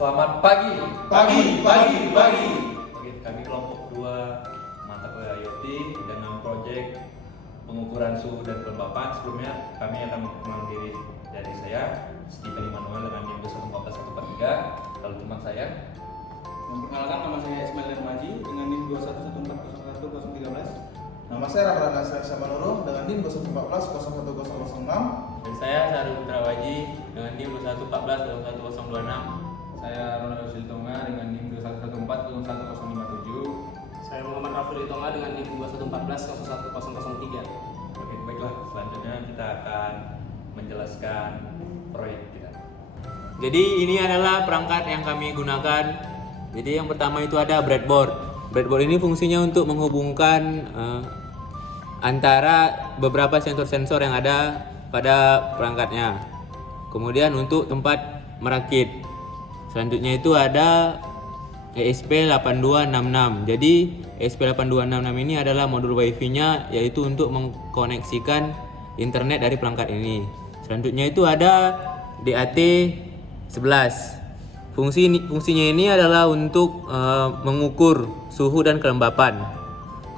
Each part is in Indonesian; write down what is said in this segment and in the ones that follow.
Selamat pagi. Oke, kami kelompok 2 mata kuliah IoT dengan proyek pengukuran suhu dan kelembapan. Sebelumnya kami akan mengenal diri dari saya, Stephen Immanuel dengan NIM 2144143. Lalu teman saya. Memperkenalkan, nama saya Ismail Darmaji dengan NIM 211401013. Nama saya Ramrana Samanurung dengan NIM 214401006. Dan saya Sarul Putrawaji dengan NIM 214401026. Saya Ronald Siltonga dengan NIM 214101057. Saya Muhammad Rafli Tonga dengan NIM 214401003. Oke, baiklah. Selanjutnya kita akan menjelaskan proyek kita. Jadi ini adalah perangkat yang kami gunakan. Jadi yang pertama itu ada breadboard. Breadboard ini fungsinya untuk menghubungkan antara beberapa sensor-sensor yang ada pada perangkatnya. Kemudian untuk tempat merakit. Selanjutnya itu ada ESP8266. Jadi ESP8266 ini adalah modul WiFi-nya, yaitu untuk mengkoneksikan internet dari perangkat ini. Selanjutnya itu ada DAT11. Fungsinya ini adalah untuk mengukur suhu dan kelembapan.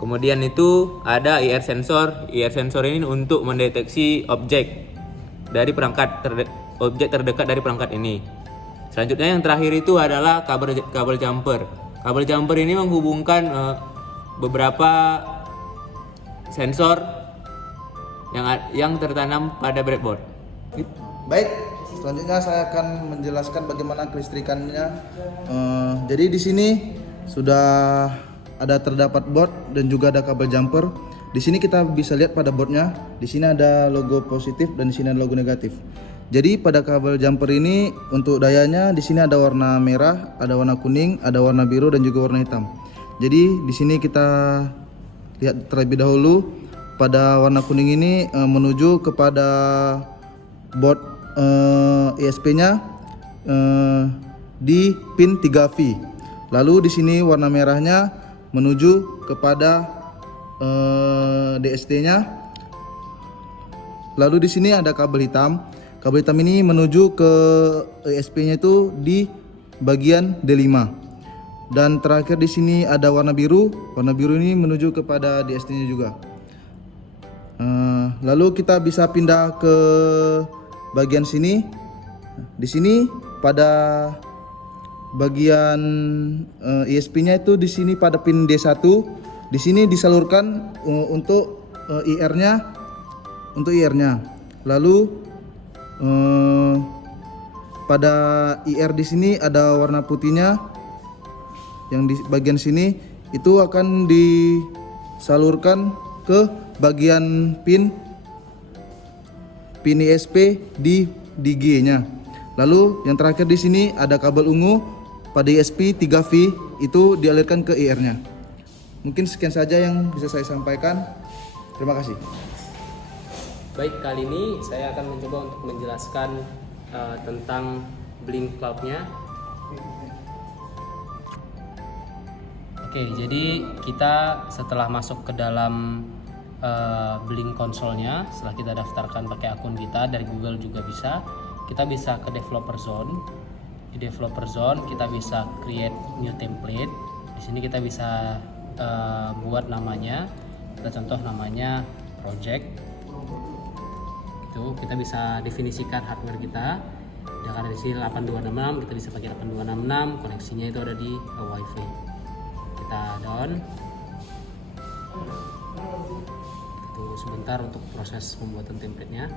Kemudian itu ada IR sensor. IR sensor ini untuk mendeteksi objek dari objek terdekat dari perangkat ini. Selanjutnya yang terakhir itu adalah kabel jumper. Kabel jumper ini menghubungkan beberapa sensor yang tertanam pada breadboard. Baik, selanjutnya saya akan menjelaskan bagaimana kelistrikannya. Jadi di sini sudah ada terdapat board dan juga ada kabel jumper. Di sini kita bisa lihat pada boardnya. Di sini ada logo positif dan di sini ada logo negatif. Jadi pada kabel jumper ini untuk dayanya di sini ada warna merah, ada warna kuning, ada warna biru dan juga warna hitam. Jadi di sini kita lihat terlebih dahulu pada warna kuning ini menuju kepada board ISP-nya di pin 3V. Lalu di sini warna merahnya menuju kepada DST-nya. Lalu di sini ada kabel hitam. Kabel hitam ini menuju ke ESP-nya itu di bagian D5. Dan terakhir di sini ada warna biru. Warna biru ini menuju kepada DST-nya juga. Lalu kita bisa pindah ke bagian sini. Di sini pada bagian ISP-nya itu di sini pada pin D1. Di sini disalurkan untuk IR-nya. Lalu pada IR di sini ada warna putihnya, yang di bagian sini itu akan disalurkan ke bagian pin ISP di G-nya. Lalu yang terakhir di sini ada kabel ungu pada ISP 3V itu dialirkan ke IR-nya. Mungkin sekian saja yang bisa saya sampaikan. Terima kasih. Baik, kali ini saya akan mencoba untuk menjelaskan tentang Blink Cloud-nya. Oke, jadi kita setelah masuk ke dalam Blink Console-nya, setelah kita daftarkan pakai akun kita dari Google juga bisa, kita bisa ke Developer Zone. Di Developer Zone kita bisa create new template. Di sini kita bisa buat namanya. Kita contoh namanya project. Itu kita bisa definisikan hardware kita. Jangan dari sini 8266, kita bisa pakai 8266. Koneksinya itu ada di WiFi. Kita down. Tunggu sebentar untuk proses pembuatan template-nya.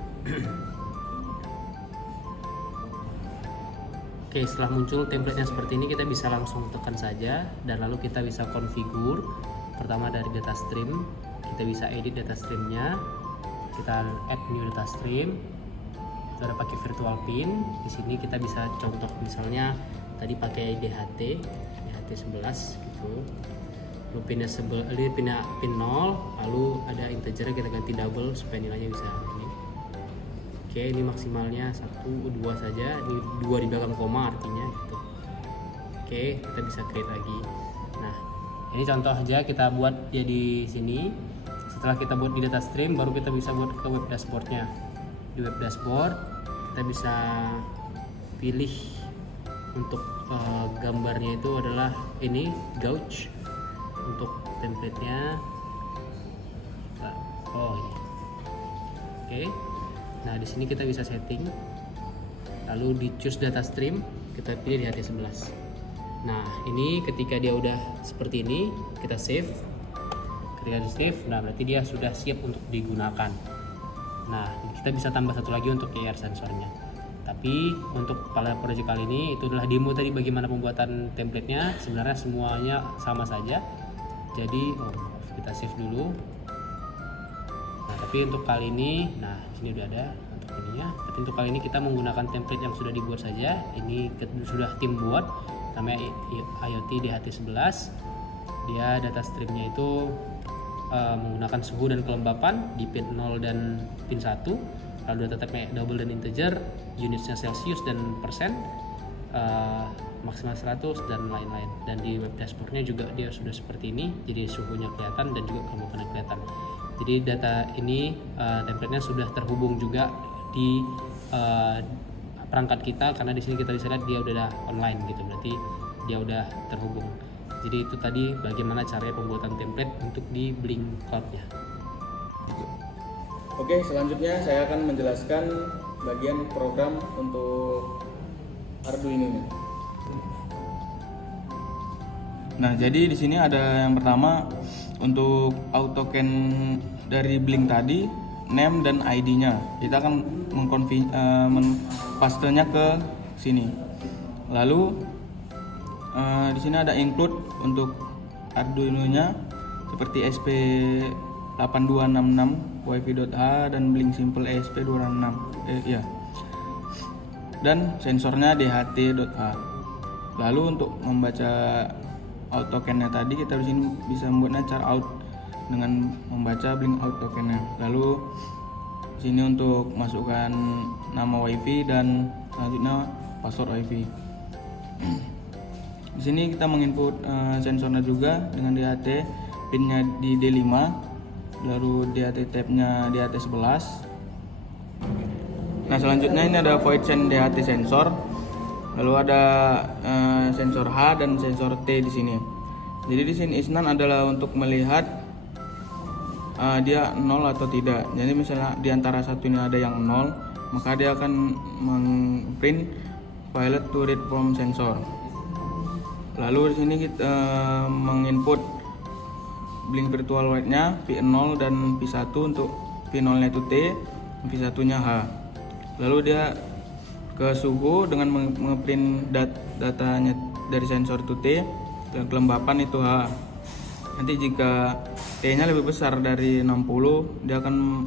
Oke, setelah muncul template-nya seperti ini, kita bisa langsung tekan saja dan lalu kita bisa configure. Pertama dari data stream, kita bisa edit data streamnya. Kita add new data stream. Itu ada pakai virtual pin. Di sini kita bisa contoh misalnya tadi pakai DHT 11 gitu. Lalu pin 0, lalu ada integer kita ganti double supaya nilainya bisa ini. Oke, ini maksimalnya 1, 2 saja. Ini 2 di belakang koma artinya gitu. Oke, kita bisa create lagi. Nah, ini contoh aja kita buat dia di sini. Setelah kita buat di data stream, baru kita bisa buat ke web dashboardnya. Di web dashboard kita bisa pilih Untuk gambarnya itu adalah ini gauge. Untuk template-nya ini. Oke. Nah, di sini kita bisa setting. Lalu di choose data stream, kita pilih di HT11. Nah, ini ketika dia udah seperti ini, kita save. Ketika di save, nah berarti dia sudah siap untuk digunakan. Nah, kita bisa tambah satu lagi untuk IR sensornya. Tapi untuk pada project kali ini itu adalah demo tadi bagaimana pembuatan template-nya. Sebenarnya semuanya sama saja. Jadi, kita save dulu. Nah, tapi untuk kali ini, nah sini udah ada untuk ininya. Tapi untuk kali ini kita menggunakan template yang sudah dibuat saja. Ini sudah tim buat, namanya IoT DHT11. Dia data streamnya itu menggunakan suhu dan kelembapan di pin 0 dan pin 1. Lalu data type-nya double dan integer, unitsnya Celsius dan persen, maksimal 100 dan lain-lain. Dan di web dashboardnya juga dia sudah seperti ini, jadi suhunya kelihatan dan juga kelembapannya kelihatan. Jadi data ini template-nya sudah terhubung juga di perangkat kita, karena di sini kita bisa lihat dia udah online gitu, berarti dia udah terhubung. Jadi itu tadi bagaimana caranya pembuatan template untuk di Blink Cloud-nya. Oke, selanjutnya saya akan menjelaskan bagian program untuk Arduino-nya. Nah, jadi di sini ada yang pertama untuk AutoCAN dari Blink tadi, name dan ID-nya. Kita akan pastenya ke sini. Lalu di sini ada include untuk Arduino-nya seperti SP8266 Wi-Fi.H dan Blink Simple ESP266 ya. Dan sensornya DHT.H. Lalu untuk membaca AutoCAN-nya tadi, kita di sini bisa membuatnya char out dengan membaca Blink AutoCAN-nya. Lalu sini untuk masukkan nama Wi-Fi dan selanjutnya password Wi-Fi. Di sini kita menginput sensornya juga dengan DHT, pinnya di D5, lalu DHT tab-nya DHT11. Nah, selanjutnya ini ada void send DHT sensor. Lalu ada sensor H dan sensor T di sini. Jadi di sini is none adalah untuk melihat dia 0 atau tidak. Jadi misalnya di antara satu ini ada yang 0, maka dia akan meng-print pilot to read from sensor. Lalu di sini kita menginput Blink virtual weight-nya P0 dan P1 untuk P0-nya itu T, P1-nya H. Lalu dia ke suhu dengan mengeprint datanya dari sensor itu T dan kelembapan itu H. Nanti jika T-nya lebih besar dari 60, dia akan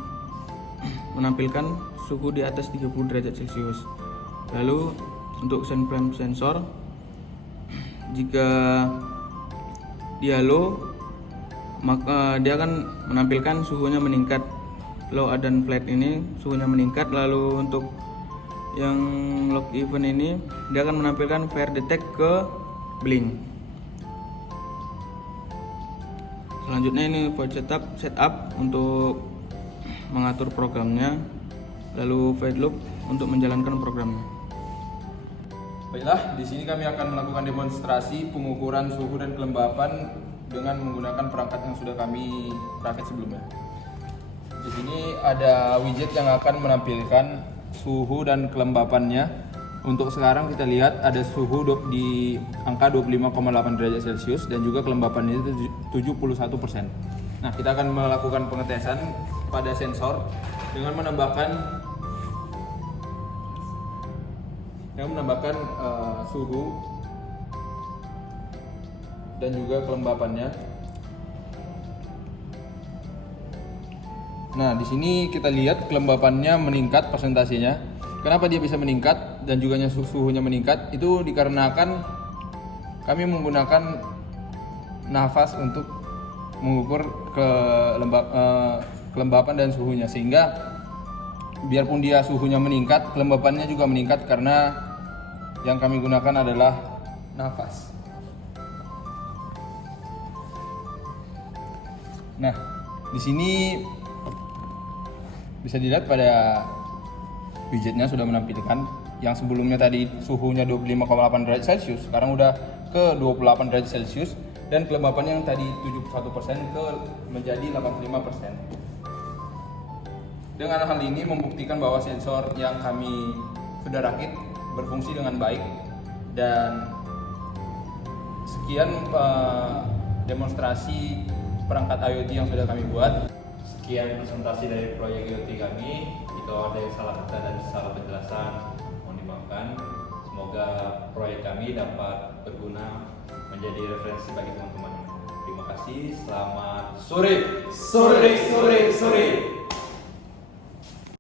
menampilkan suhu di atas 30 derajat Celcius. Lalu untuk send frame sensor, jika dia low, maka dia akan menampilkan suhunya meningkat. Low dan flat ini suhunya meningkat. Lalu untuk yang log event ini, dia akan menampilkan fire detect ke Blink. Selanjutnya ini void setup untuk mengatur programnya, lalu void loop untuk menjalankan programnya. Baiklah, di sini kami akan melakukan demonstrasi pengukuran suhu dan kelembapan dengan menggunakan perangkat yang sudah kami rakit sebelumnya. Di sini ada widget yang akan menampilkan suhu dan kelembapannya. Untuk sekarang kita lihat ada suhu di angka 25,8 derajat Celcius dan juga kelembapannya itu 71%. Nah, kita akan melakukan pengetesan pada sensor dengan menambahkan suhu dan juga kelembapannya. Nah, di sini kita lihat kelembapannya meningkat persentasenya. Kenapa dia bisa meningkat dan juga suhunya meningkat? Itu dikarenakan kami menggunakan nafas untuk mengukur kelembapan dan suhunya, sehingga biarpun dia suhunya meningkat, kelembapannya juga meningkat karena yang kami gunakan adalah nafas. Nah, di sini bisa dilihat pada widgetnya sudah menampilkan yang sebelumnya tadi suhunya 25,8 derajat Celcius, sekarang udah ke 28 derajat Celcius, dan kelembapan yang tadi 71% ke menjadi 85%. Dengan hal ini membuktikan bahwa sensor yang kami sudah rakit berfungsi dengan baik. Dan sekian demonstrasi perangkat IoT yang sudah kami buat. Sekian presentasi dari proyek IoT kami. Jika ada yang salah kata dan salah penjelasan, mohon dimaafkan. Semoga proyek kami dapat berguna menjadi referensi bagi teman-teman. Terima kasih. Selamat sore.